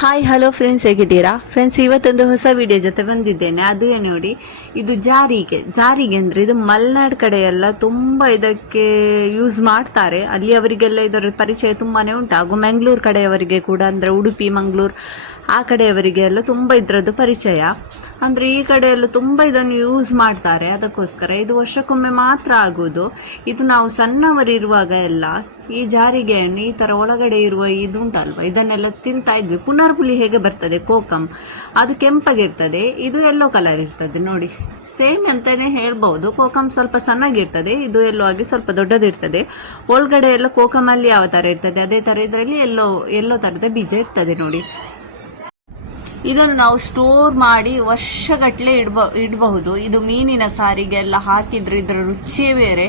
Hi hello friends, ಹೇಗಿದ್ದೀರಾ friends? ಇವತ್ತೊಂದು ಹೊಸ ವಿಡಿಯೋ ಜೊತೆ ಬಂದಿದ್ದೇನೆ. ಅದು ಏನು ನೋಡಿ, ಇದು ಜಾರಿಗೆ ಅಂದರೆ ಇದು ಮಲೆನಾಡು ಕಡೆ ಎಲ್ಲ ತುಂಬ ಇದಕ್ಕೆ ಯೂಸ್ ಮಾಡ್ತಾರೆ. ಅಲ್ಲಿ ಅವರಿಗೆಲ್ಲ ಇದರ ಪರಿಚಯ ತುಂಬಾ ಉಂಟು. ಹಾಗೂ ಮಂಗಳೂರು ಕಡೆಯವರಿಗೆ ಕೂಡ, ಅಂದರೆ ಉಡುಪಿ ಮಂಗಳೂರು ಆ ಕಡೆಯವರಿಗೆ ಎಲ್ಲ ತುಂಬ ಇದರದ್ದು ಪರಿಚಯ. ಅಂದರೆ ಈ ಕಡೆ ಎಲ್ಲ ತುಂಬ ಇದನ್ನು ಯೂಸ್ ಮಾಡ್ತಾರೆ. ಅದಕ್ಕೋಸ್ಕರ ಇದು ವರ್ಷಕ್ಕೊಮ್ಮೆ ಮಾತ್ರ ಆಗೋದು. ಇದು ನಾವು ಸಣ್ಣವರಿರುವಾಗ ಎಲ್ಲ ಈ ಜಾರಿಗೆಯನ್ನು ಈ ಥರ ಒಳಗಡೆ ಇರುವ ಇದು ಉಂಟಲ್ವ, ಇದನ್ನೆಲ್ಲ ತಿಂತಾ ಇದ್ವಿ. ಪುನರ್ಪುಳಿ ಹೇಗೆ ಬರ್ತದೆ ಕೋಕಮ್, ಅದು ಕೆಂಪಾಗಿರ್ತದೆ, ಇದು ಯೆಲ್ಲೋ ಕಲರ್ ಇರ್ತದೆ ನೋಡಿ. ಸೇಮ್ ಅಂತಲೇ ಹೇಳ್ಬೋದು. ಕೋಕಮ್ ಸ್ವಲ್ಪ ಸಣ್ಣಗಿರ್ತದೆ, ಇದು ಎಲ್ಲೋ ಆಗಿ ಸ್ವಲ್ಪ ದೊಡ್ಡದಿರ್ತದೆ. ಒಳಗಡೆ ಎಲ್ಲ ಕೋಕಮಲ್ಲಿ ಯಾವ ಥರ ಇರ್ತದೆ ಅದೇ ಥರ ಇದರಲ್ಲಿ ಎಲ್ಲೋ ಥರದ ಬೀಜ ಇರ್ತದೆ ನೋಡಿ. ಇದನ್ನು ನಾವು ಸ್ಟೋರ್ ಮಾಡಿ ವರ್ಷಗಟ್ಟಲೆ ಇಡಬಹುದು. ಇದು ಮೀನಿನ ಸಾರಿಗೆಲ್ಲ ಹಾಕಿದ್ರೆ ಇದರ ರುಚಿಯೇ ಬೇರೆ.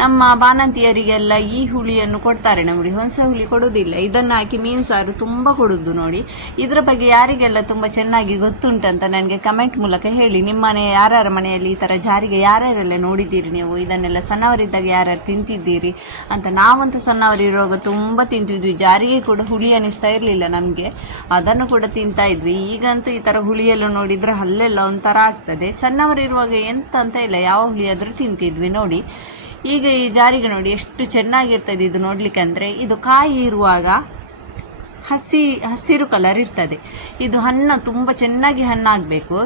ನಮ್ಮ ಬಾಣಂತಿಯರಿಗೆಲ್ಲ ಈ ಹುಳಿಯನ್ನು ಕೊಡ್ತಾರೆ ನೋಡಿ, ಹೊಸ ಹುಳಿ ಕೊಡೋದಿಲ್ಲ. ಇದನ್ನು ಹಾಕಿ ಮೀನು ಸಾರು ತುಂಬ ಕೊಡೋದು ನೋಡಿ. ಇದರ ಬಗ್ಗೆ ಯಾರಿಗೆಲ್ಲ ತುಂಬ ಚೆನ್ನಾಗಿ ಗೊತ್ತುಂಟಂತ ನನಗೆ ಕಮೆಂಟ್ ಮೂಲಕ ಹೇಳಿ. ನಿಮ್ಮ ಮನೆ ಯಾರ್ಯಾರ ಮನೆಯಲ್ಲಿ ಈ ಥರ ಜಾರಿಗೆ ಯಾರ್ಯಾರೆಲ್ಲ ನೋಡಿದ್ದೀರಿ ನೀವು? ಇದನ್ನೆಲ್ಲ ಸಣ್ಣವರಿದ್ದಾಗ ಯಾರ್ಯಾರು ತಿಂತಿದ್ದೀರಿ ಅಂತ. ನಾವಂತೂ ಸಣ್ಣವರಿರುವಾಗ ತುಂಬ ತಿಂತಿದ್ವಿ. ಜಾರಿಗೆ ಕೂಡ ಹುಳಿ ಅನ್ನಿಸ್ತಾ ಇರಲಿಲ್ಲ ನಮಗೆ, ಅದನ್ನು ಕೂಡ ತಿಂತಾ ಇದ್ವಿ. ಈಗಂತೂ ಈ ಥರ ಹುಳಿಯೆಲ್ಲ ನೋಡಿದರೆ ಹಲ್ಲೆಲ್ಲ ಒಂಥರ ಆಗ್ತದೆ. ಸಣ್ಣವರಿರುವಾಗ ಎಂತ ಅಂತ ಇಲ್ಲ, ಯಾವ ಹುಳಿ ಆದರೂ ತಿಂತಿದ್ವಿ ನೋಡಿ. ಈಗ ಈ ಜಾರಿಗೆ ನೋಡಿ ಎಷ್ಟು ಚೆನ್ನಾಗಿರ್ತದೆ ಇದು ನೋಡಲಿಕ್ಕೆ. ಅಂದರೆ ಇದು ಕಾಯಿ ಇರುವಾಗ ಹಸಿರು ಕಲರ್ ಇರ್ತದೆ. ಇದು ಹಣ್ಣು ತುಂಬ ಚೆನ್ನಾಗಿ ಹಣ್ಣಾಗಬೇಕು.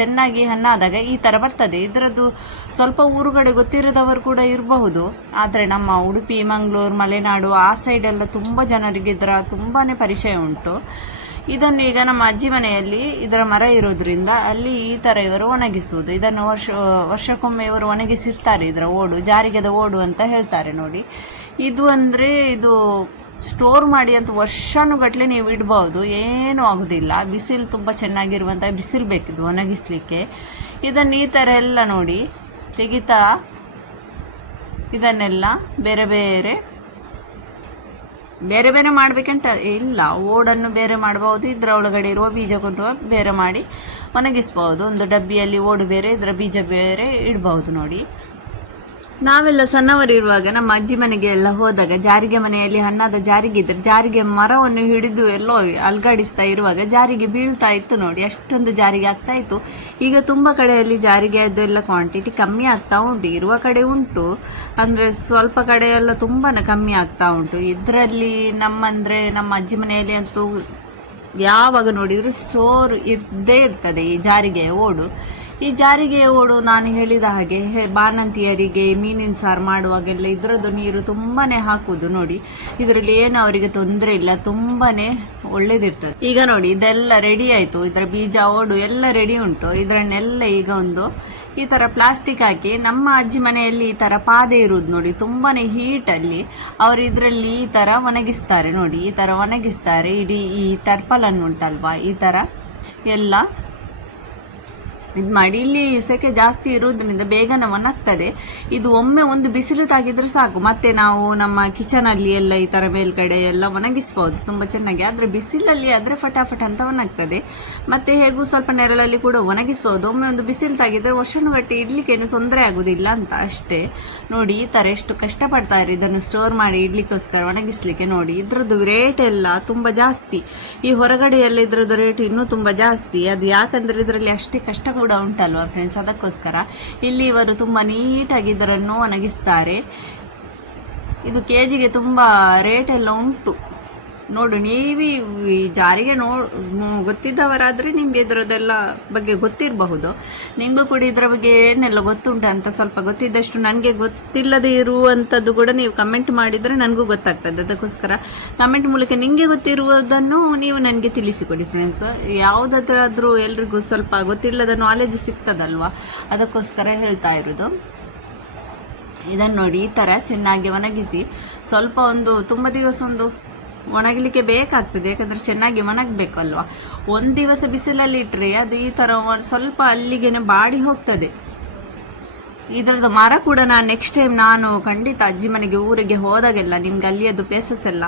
ಚೆನ್ನಾಗಿ ಹಣ್ಣಾದಾಗ ಈ ಥರ ಬರ್ತದೆ. ಇದರದ್ದು ಸ್ವಲ್ಪ ಊರುಗಡೆ ಗೊತ್ತಿರದವರು ಕೂಡ ಇರಬಹುದು. ಆದರೆ ನಮ್ಮ ಉಡುಪಿ ಮಂಗಳೂರು ಮಲೆನಾಡು ಆ ಸೈಡೆಲ್ಲ ತುಂಬ ಜನರಿಗೆ ಇದರ ತುಂಬಾ ಪರಿಚಯ ಉಂಟು. ಇದನ್ನು ಈಗ ನಮ್ಮ ಅಜ್ಜಿ ಮನೆಯಲ್ಲಿ ಇದರ ಮರ ಇರೋದ್ರಿಂದ ಅಲ್ಲಿ ಈ ಥರ ಇವರು ಒಣಗಿಸುವುದು. ಇದನ್ನು ವರ್ಷಕ್ಕೊಮ್ಮೆ ಇವರು ಒಣಗಿಸಿರ್ತಾರೆ. ಇದರ ಓಡು ಜಾರಿಗೆದ ಓಡು ಅಂತ ಹೇಳ್ತಾರೆ ನೋಡಿ. ಇದು ಅಂದರೆ ಇದು ಸ್ಟೋರ್ ಮಾಡಿ ಅಂತ ವರ್ಷಾನುಗಟ್ಟಲೆ ನೀವು ಇಡ್ಬೋದು, ಏನೂ ಆಗೋದಿಲ್ಲ. ಬಿಸಿಲು ತುಂಬ ಚೆನ್ನಾಗಿರುವಂಥ ಬಿಸಿಲು ಬೇಕಿದು ಒಣಗಿಸ್ಲಿಕ್ಕೆ. ಇದನ್ನು ಈ ಥರ ಎಲ್ಲ ನೋಡಿ ತೆಗಿತಾ ಇದನ್ನೆಲ್ಲ ಬೇರೆ ಬೇರೆ ಮಾಡಬೇಕಂತ ಇಲ್ಲ. ಓಡನ್ನು ಬೇರೆ ಮಾಡ್ಬೋದು, ಇದರ ಒಳಗಡೆ ಇರುವ ಬೀಜ ಕೊಟ್ಟು ಬೇರೆ ಮಾಡಿ ಒಣಗಿಸ್ಬೋದು. ಒಂದು ಡಬ್ಬಿಯಲ್ಲಿ ಓಡು ಬೇರೆ ಇದರ ಬೀಜ ಬೇರೆ ಇಡ್ಬೋದು ನೋಡಿ. ನಾವೆಲ್ಲ ಸಣ್ಣವರಿರುವಾಗ ನಮ್ಮ ಅಜ್ಜಿ ಮನೆಗೆ ಎಲ್ಲ ಹೋದಾಗ ಜಾರಿಗೆ ಮನೆಯಲ್ಲಿ ಹಣ್ಣಾದ ಜಾರಿಗೆ ಇದ್ರೆ ಜಾರಿಗೆ ಮರವನ್ನು ಹಿಡಿದು ಎಲ್ಲೋ ಅಲ್ಗಾಡಿಸ್ತಾ ಇರುವಾಗ ಜಾರಿಗೆ ಬೀಳ್ತಾ ಇತ್ತು ನೋಡಿ. ಅಷ್ಟೊಂದು ಜಾರಿಗೆ ಆಗ್ತಾ ಇತ್ತು. ಈಗ ತುಂಬ ಕಡೆಯಲ್ಲಿ ಜಾರಿಗೆ ಅದೆಲ್ಲ ಕ್ವಾಂಟಿಟಿ ಕಮ್ಮಿ ಆಗ್ತಾ ಉಂಟು. ಇರುವ ಕಡೆ ಉಂಟು, ಅಂದರೆ ಸ್ವಲ್ಪ ಕಡೆ ಎಲ್ಲ ತುಂಬಾ ಕಮ್ಮಿ ಆಗ್ತಾ ಉಂಟು. ಇದರಲ್ಲಿ ನಮ್ಮ ಅಜ್ಜಿ ಮನೆಯಲ್ಲಿ ಅಂತೂ ಯಾವಾಗ ನೋಡಿದರೂ ಸ್ಟೋರ್ ಇದ್ದೇ ಇರ್ತದೆ ಈ ಜಾರಿಗೆ ಓಡು. ಈ ಜಾರಿಗೆ ಓಡು ನಾನು ಹೇಳಿದ ಹಾಗೆ ಬಾಣಂತಿಯರಿಗೆ ಮೀನಿನ ಸಾರು ಮಾಡುವಾಗೆಲ್ಲ ಇದರದ್ದು ನೀರು ತುಂಬಾ ಹಾಕುವುದು ನೋಡಿ. ಇದರಲ್ಲಿ ಏನು ಅವರಿಗೆ ತೊಂದರೆ ಇಲ್ಲ, ತುಂಬಾ ಒಳ್ಳೇದಿರ್ತದೆ. ಈಗ ನೋಡಿ ಇದೆಲ್ಲ ರೆಡಿ ಆಯಿತು. ಇದರ ಬೀಜ ಓಡು ಎಲ್ಲ ರೆಡಿ ಉಂಟು. ಇದರನ್ನೆಲ್ಲ ಈಗ ಒಂದು ಈ ಥರ ಪ್ಲಾಸ್ಟಿಕ್ ಹಾಕಿ, ನಮ್ಮ ಅಜ್ಜಿ ಮನೆಯಲ್ಲಿ ಈ ಥರ ಪಾದೆ ಇರುವುದು ನೋಡಿ, ತುಂಬಾ ಹೀಟಲ್ಲಿ ಅವರು ಇದರಲ್ಲಿ ಈ ಥರ ಒಣಗಿಸ್ತಾರೆ ನೋಡಿ. ಈ ಥರ ಒಣಗಿಸ್ತಾರೆ. ಇಡೀ ಈ ಟರ್ಪಲನ್ನು ಉಂಟಲ್ವಾ, ಈ ಥರ ಎಲ್ಲ ಇದು ಮಾಡಿ. ಇಲ್ಲಿ ಸೆಕೆ ಜಾಸ್ತಿ ಇರೋದ್ರಿಂದ ಬೇಗನೆ ಒಣಗ್ತದೆ. ಇದು ಒಮ್ಮೆ ಒಂದು ಬಿಸಿಲು ತಾಗಿದ್ರೆ ಸಾಕು, ಮತ್ತೆ ನಾವು ನಮ್ಮ ಕಿಚನಲ್ಲಿ ಎಲ್ಲ ಈ ಥರ ಮೇಲ್ಗಡೆ ಎಲ್ಲ ಒಣಗಿಸ್ಬೋದು ತುಂಬ ಚೆನ್ನಾಗಿ. ಆದರೆ ಬಿಸಿಲಲ್ಲಿ ಆದರೆ ಫಟಾಫಟ್ ಅಂತ ಒಣಗ್ತದೆ. ಮತ್ತು ಹೇಗೂ ಸ್ವಲ್ಪ ನೆರಳಲ್ಲಿ ಕೂಡ ಒಣಗಿಸ್ಬೋದು. ಒಮ್ಮೆ ಒಂದು ಬಿಸಿಲು ತಾಗಿದ್ರೆ ವರ್ಷಾನುಗಟ್ಟೆ ಇಡ್ಲಿಕ್ಕೇನು ತೊಂದರೆ ಆಗೋದಿಲ್ಲ ಅಂತ ಅಷ್ಟೇ ನೋಡಿ. ಈ ಥರ ಎಷ್ಟು ಕಷ್ಟಪಡ್ತಾರೆ ಇದನ್ನು ಸ್ಟೋರ್ ಮಾಡಿ ಇಡ್ಲಿಕ್ಕೋಸ್ಕರ ಒಣಗಿಸ್ಲಿಕ್ಕೆ ನೋಡಿ. ಇದ್ರದ್ದು ರೇಟ್ ಎಲ್ಲ ತುಂಬ ಜಾಸ್ತಿ. ಈ ಹೊರಗಡೆ ಎಲ್ಲ ಇದ್ರದ್ದು ರೇಟ್ ಇನ್ನೂ ತುಂಬ ಜಾಸ್ತಿ. ಅದು ಯಾಕಂದರೆ ಇದರಲ್ಲಿ ಅಷ್ಟೇ ಕಷ್ಟ ಕೂಡ ಉಂಟಲ್ವಾ ಫ್ರೆಂಡ್ಸ್. ಅದಕ್ಕೋಸ್ಕರ ಇಲ್ಲಿ ಇವರು ತುಂಬ ನೀಟಾಗಿ ಇದರನ್ನು ಒಣಗಿಸ್ತಾರೆ. ಇದು ಕೆಜಿಗೆ ತುಂಬ ರೇಟ್ ಎಲ್ಲ ಉಂಟು ನೋಡು. ನೀವು ಈ ಜಾರಿಗೆ ಗೊತ್ತಿದ್ದವರಾದರೆ ನಿಮಗೆ ಇದರದೆಲ್ಲ ಬಗ್ಗೆ ಗೊತ್ತಿರಬಹುದು. ನಿಮಗೂ ಕೂಡ ಇದರ ಬಗ್ಗೆ ಏನೆಲ್ಲ ಗೊತ್ತುಂಟು ಅಂತ ಸ್ವಲ್ಪ ಗೊತ್ತಿದ್ದಷ್ಟು ನನಗೆ ಗೊತ್ತಿಲ್ಲದೆ ಇರುವಂಥದ್ದು ಕೂಡ ನೀವು ಕಮೆಂಟ್ ಮಾಡಿದರೆ ನನಗೂ ಗೊತ್ತಾಗ್ತದೆ. ಅದಕ್ಕೋಸ್ಕರ ಕಮೆಂಟ್ ಮೂಲಕ ನಿಮಗೆ ಗೊತ್ತಿರುವುದನ್ನು ನೀವು ನನಗೆ ತಿಳಿಸಿಕೊಡಿ ಫ್ರೆಂಡ್ಸ್. ಯಾವುದಾದ್ರೂ ಎಲ್ರಿಗೂ ಸ್ವಲ್ಪ ಗೊತ್ತಿಲ್ಲದ ನಾಲೆಜ್ ಸಿಗ್ತದಲ್ವ, ಅದಕ್ಕೋಸ್ಕರ ಹೇಳ್ತಾ ಇರೋದು. ಇದನ್ನು ನೋಡಿ ಈ ಥರ ಚೆನ್ನಾಗಿ ಒಣಗಿಸಿ ಸ್ವಲ್ಪ ತುಂಬ ದಿವಸ ಒಣಗಲಿಕ್ಕೆ ಬೇಕಾಗ್ತದೆ. ಯಾಕಂದರೆ ಚೆನ್ನಾಗಿ ಒಣಗಬೇಕಲ್ವ. ಒಂದು ದಿವಸ ಬಿಸಿಲಲ್ಲಿ ಇಟ್ಟರೆ ಅದು ಈ ಥರ ಸ್ವಲ್ಪ ಅಲ್ಲಿಗೆ ಬಾಡಿ ಹೋಗ್ತದೆ. ಇದರದ್ದು ಮರ ಕೂಡ ನಾನು ನೆಕ್ಸ್ಟ್ ಟೈಮ್ ನಾನು ಖಂಡಿತ ಅಜ್ಜಿ ಮನೆಗೆ ಊರಿಗೆ ಹೋದಾಗೆಲ್ಲ ನಿಮ್ಗೆ ಅಲ್ಲಿಯದ್ದು ಪ್ಲೇಸಸ್ ಎಲ್ಲ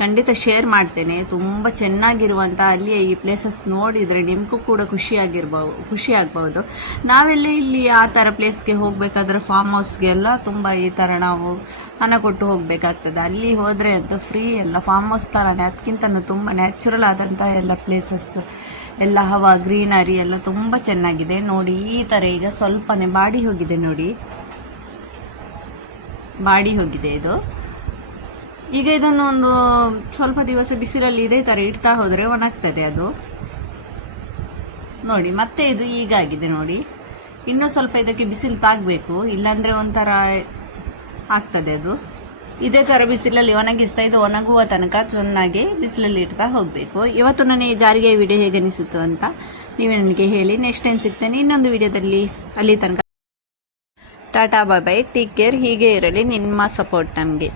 ಖಂಡಿತ ಶೇರ್ ಮಾಡ್ತೇನೆ. ತುಂಬ ಚೆನ್ನಾಗಿರುವಂಥ ಅಲ್ಲಿಯ ಈ ಪ್ಲೇಸಸ್ ನೋಡಿದರೆ ನಿಮಗೂ ಕೂಡ ಖುಷಿ ಆಗ್ಬೋದು. ನಾವೆಲ್ಲ ಇಲ್ಲಿ ಆ ಥರ ಪ್ಲೇಸ್ಗೆ ಹೋಗಬೇಕಾದ್ರೆ ಫಾರ್ಮ್ ಹೌಸ್ಗೆಲ್ಲ ತುಂಬ ಈ ಥರ ನಾವು ಹಣ ಕೊಟ್ಟು ಹೋಗಬೇಕಾಗ್ತದೆ. ಅಲ್ಲಿ ಹೋದರೆ ಅಂತೂ ಫ್ರೀ ಎಲ್ಲ ಫಾರ್ಮ್ ಹೌಸ್ ಥರನೇ, ಅದಕ್ಕಿಂತ ತುಂಬ ನ್ಯಾಚುರಲ್ ಆದಂಥ ಎಲ್ಲ ಪ್ಲೇಸಸ್ ಎಲ್ಲ ಹವಾ ಗ್ರೀನರಿ ಎಲ್ಲ ತುಂಬ ಚೆನ್ನಾಗಿದೆ ನೋಡಿ. ಈ ಥರ ಈಗ ಸ್ವಲ್ಪನೇ ಬಾಡಿ ಹೋಗಿದೆ ನೋಡಿ, ಬಾಡಿ ಹೋಗಿದೆ ಇದು. ಈಗ ಇದನ್ನು ಒಂದು ಸ್ವಲ್ಪ ದಿವಸ ಬಿಸಿಲಲ್ಲಿ ಇದೇ ಥರ ಇಡ್ತಾ ಹೋದರೆ ಒಣಗ್ತದೆ ಅದು ನೋಡಿ. ಮತ್ತೆ ಇದು ಈಗಾಗಿದೆ ನೋಡಿ, ಇನ್ನೂ ಸ್ವಲ್ಪ ಇದಕ್ಕೆ ಬಿಸಿಲು ತಾಗಬೇಕು, ಇಲ್ಲಾಂದರೆ ಒಂಥರ ಆಗ್ತದೆ ಅದು. ಇದೇ ಥರ ಬಿಸಿಲಲ್ಲಿ ಒಣಗಿಸ್ತಾ ಇದು ಒಣಗುವ ತನಕ ಚೆನ್ನಾಗಿ ಬಿಸಿಲಲ್ಲಿ ಇಡ್ತಾ ಹೋಗಬೇಕು. ಇವತ್ತು ನನ್ನ ಈ ಜಾರಿಗೆ ವಿಡಿಯೋ ಹೇಗೆ ಅನಿಸಿತ್ತು ಅಂತ ನೀವೇ ನನಗೆ ಹೇಳಿ. ನೆಕ್ಸ್ಟ್ ಟೈಮ್ ಸಿಗ್ತೇನೆ ಇನ್ನೊಂದು ವಿಡಿಯೋದಲ್ಲಿ. ಅಲ್ಲಿ ತನಕ ಟಾಟಾ ಬಾಯ್ ಬಾಯ್, ಟೇಕ್ ಕೇರ್. ಹೀಗೆ ಇರಲಿ ನಿಮ್ಮ ಸಪೋರ್ಟ್ ನಮಗೆ.